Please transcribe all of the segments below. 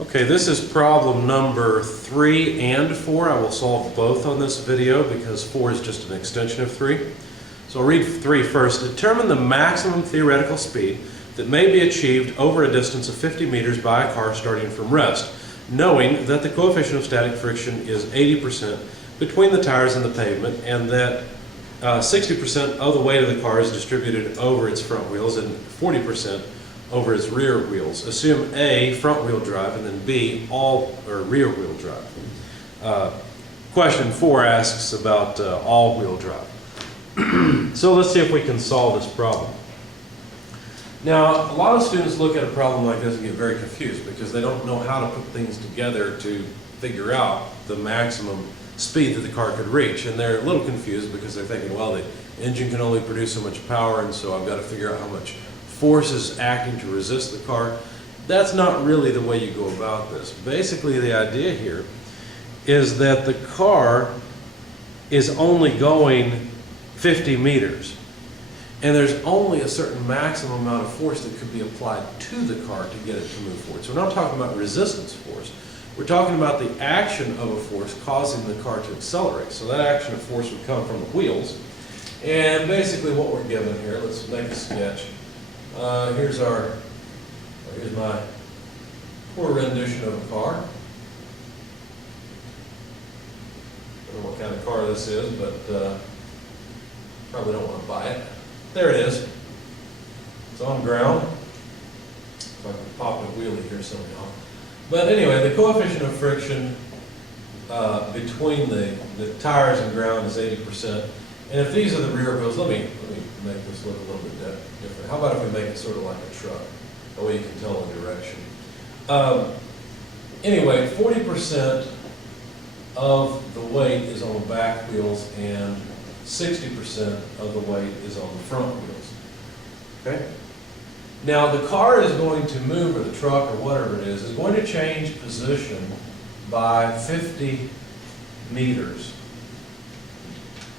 Okay, this is problem number 3 and 4. I will solve both on this video because 4 is just an extension of 3. So I'll read 3 first. Determine the maximum theoretical speed that may be achieved over a distance of 50 meters by a car starting from rest, knowing that the coefficient of static friction is 80% between the tires and the pavement, and that 60% of the weight of the car is distributed over its front wheels and 40% over its rear wheels. Assume A, front wheel drive, and then B, all or rear wheel drive. Question 4 asks about all wheel drive. So let's see if we can solve this problem. Now, a lot of students look at a problem like this and get very confused because they don't know how to put things together to figure out the maximum speed that the car could reach. And they're a little confused because they're thinking, well, the engine can only produce so much power, and so I've got to figure out how much force is acting to resist the car. That's not really the way you go about this. Basically, the idea here is that the car is only going 50 meters. And there's only a certain maximum amount of force that could be applied to the car to get it to move forward. So we're not talking about resistance force. We're talking about the action of a force causing the car to accelerate. So that action of force would come from the wheels. And basically what we're given here, let's make a sketch. Here's my poor rendition of a car. I don't know what kind of car this is, but probably don't want to buy it. There it is. It's on ground. If I can pop a wheelie here somehow. But anyway, the coefficient of friction between the tires and ground is 80%. And if these are the rear wheels, let me make this look a little bit different. How about if we make it sort of like a truck? That way you can tell the direction. Anyway, 40% of the weight is on the back wheels and 60% of the weight is on the front wheels. Okay? Now the car is going to move, or the truck, or whatever it is going to change position by 50 meters.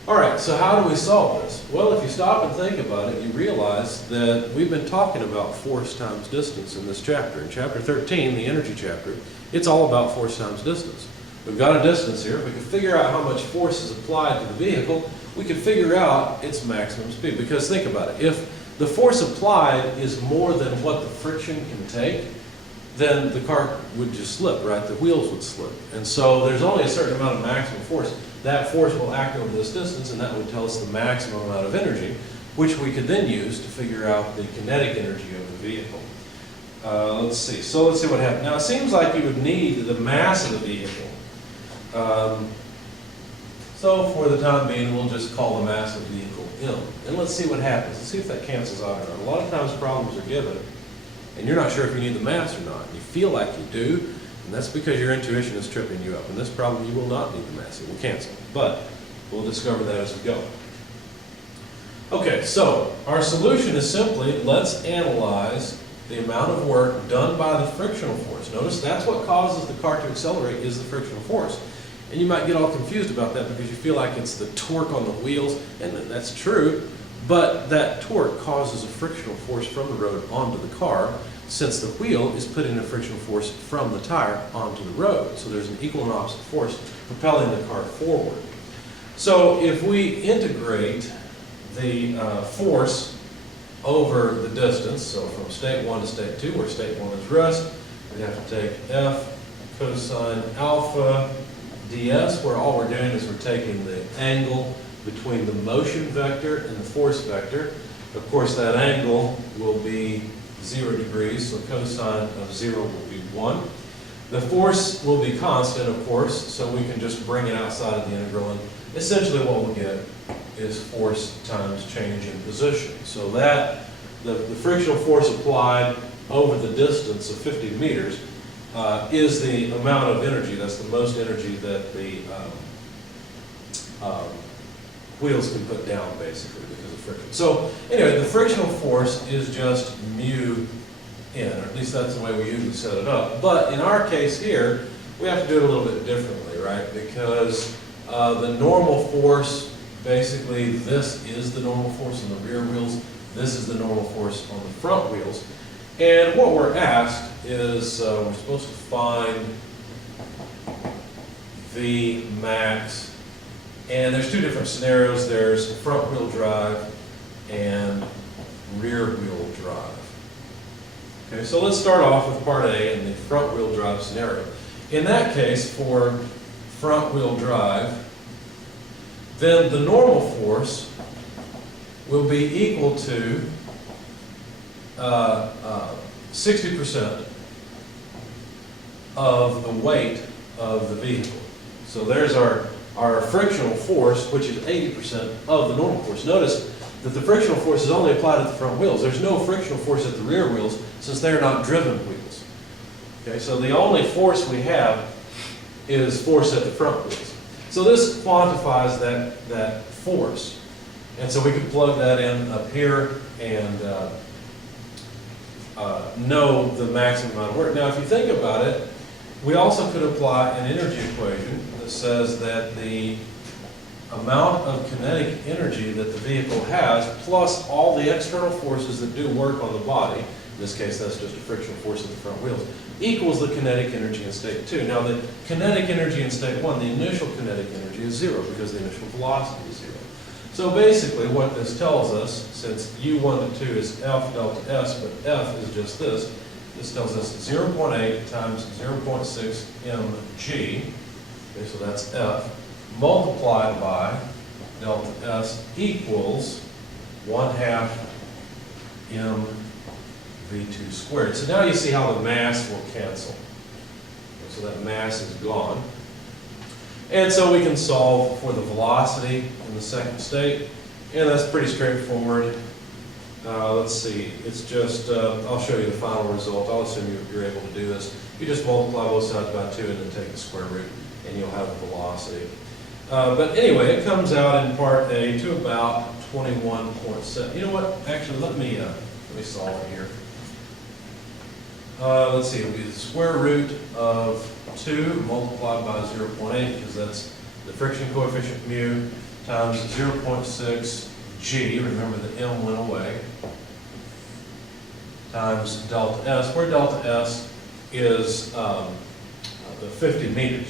All right, so how do we solve this? Well, if you stop and think about it, you realize that we've been talking about force times distance in this chapter. In chapter 13, the energy chapter, it's all about force times distance. We've got a distance here. If we can figure out how much force is applied to the vehicle, we can figure out its maximum speed. Because think about it, if the force applied is more than what the friction can take, then the car would just slip, right? The wheels would slip. And so there's only a certain amount of maximum force. That force will act over this distance, and that would tell us the maximum amount of energy, which we could then use to figure out the kinetic energy of the vehicle. Let's see. So let's see what happens. Now it seems like you would need the mass of the vehicle. So for the time being, we'll just call the mass of the vehicle M. And let's see what happens. Let's see if that cancels out or not. A lot of times problems are given, and you're not sure if you need the mass or not. You feel like you do, and that's because your intuition is tripping you up. In this problem, you will not need the mass. It will cancel. But we'll discover that as we go. Okay, so our solution is simply, let's analyze the amount of work done by the frictional force. Notice that's what causes the car to accelerate, is the frictional force. And you might get all confused about that because you feel like it's the torque on the wheels, and that's true, but that torque causes a frictional force from the road onto the car, since the wheel is putting a frictional force from the tire onto the road. So there's an equal and opposite force propelling the car forward. So if we integrate the force over the distance, so from state 1 to state 2, where state 1 is rest, we have to take F cosine alpha ds, where all we're doing is we're taking the angle between the motion vector and the force vector. Of course, that angle will be 0 degrees, so cosine of 0 will be 1. The force will be constant, of course, so we can just bring it outside of the integral, and essentially what we'll get is force times change in position. So that, the frictional force applied over the distance of 50 meters is the amount of energy, that's the most energy that the wheels can put down, basically, because of friction. So anyway, the frictional force is just mu n, or at least that's the way we usually set it up. But in our case here, we have to do it a little bit differently, right? Because the normal force, basically this is the normal force on the rear wheels, this is the normal force on the front wheels. And what we're asked is we're supposed to find V max. And there's two different scenarios. There's front wheel drive and rear wheel drive. Okay, so let's start off with part A in the front wheel drive scenario. In that case, for front wheel drive, then the normal force will be equal to 60% of the weight of the vehicle. So there's our frictional force, which is 80% of the normal force. Notice that the frictional force is only applied at the front wheels. There's no frictional force at the rear wheels since they're not driven wheels. Okay, so the only force we have is force at the front wheels. So this quantifies that force. And so we can plug that in up here and know the maximum amount of work. Now, if you think about it, we also could apply an energy equation that says that the amount of kinetic energy that the vehicle has, plus all the external forces that do work on the body, in this case that's just a frictional force at the front wheels, equals the kinetic energy in state 2. Now the kinetic energy in state 1, the initial kinetic energy is 0 because the initial velocity is 0. So basically what this tells us, since U1 to 2 is F delta S, but F is just this tells us 0.8 times 0.6 mg, okay, so that's F, multiplied by delta S equals 1/2 mv2 squared. So now you see how the mass will cancel. So that mass is gone. And so we can solve for the velocity in the second state, and that's pretty straightforward. Let's see, it's just, I'll show you the final result. I'll assume you're able to do this. You just multiply both sides by 2 and then take the square root, and you'll have the velocity. But anyway, it comes out in part A to about 21.7. You know what? Actually, let me solve it here. Let's see, it'll be the square root of 2 multiplied by 0.8, because that's the friction coefficient mu, times 0.6 g, remember the m went away, times delta S, where delta S is the 50 meters.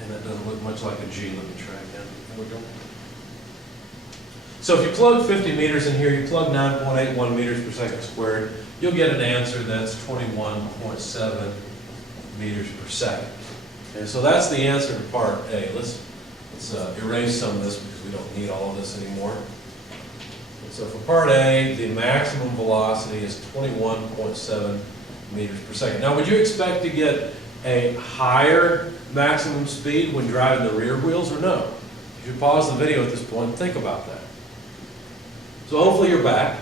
And that doesn't look much like a G. Let me try again. There we go. So if you plug 50 meters in here, you plug 9.81 meters per second squared, you'll get an answer that's 21.7 meters per second. Okay, so that's the answer to part A. Let's erase some of this because we don't need all of this anymore. And so for part A, the maximum velocity is 21.7 meters per second. Now, would you expect to get a higher maximum speed when driving the rear wheels or no? You should pause the video at this point and think about that. So hopefully you're back.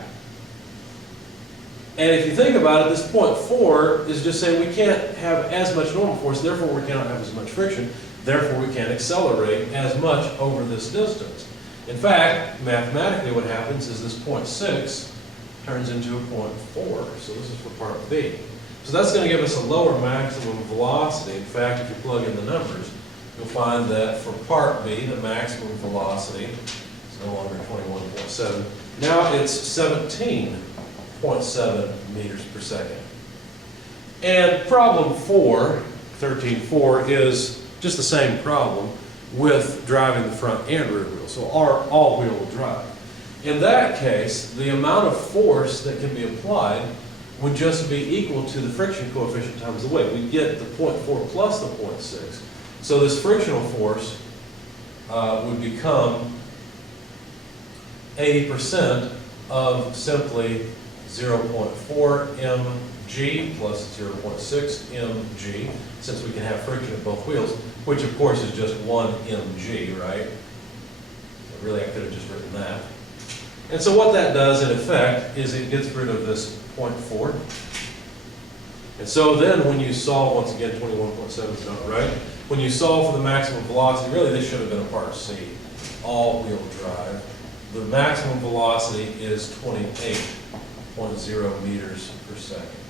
And if you think about it, this point 4 is just saying we can't have as much normal force, therefore we cannot have as much friction, therefore we can't accelerate as much over this distance. In fact, mathematically what happens is this point 6 turns into a point 4. So this is for part B. So that's going to give us a lower maximum velocity. In fact, if you plug in the numbers, you'll find that for part B, the maximum velocity is no longer 21.7. Now it's 17.7 meters per second. And problem 4, 13.4, is just the same problem with driving the front and rear wheel, so all-wheel drive. In that case, the amount of force that can be applied would just be equal to the friction coefficient times the weight. We get the 0.4 plus the 0.6. So this frictional force would become 80% of simply 0.4 mg plus 0.6 mg, since we can have friction at both wheels, which of course is just 1 mg, right? So really, I could have just written that. And so what that does in effect is it gets rid of this 0.4. And so then when you solve, once again, 21.7 is not right. When you solve for the maximum velocity, really this should have been a part C, all-wheel drive. The maximum velocity is 28.0 meters per second.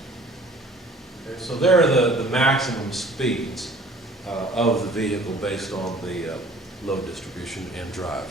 Okay, so there are the maximum speeds of the vehicle based on the load distribution and drive.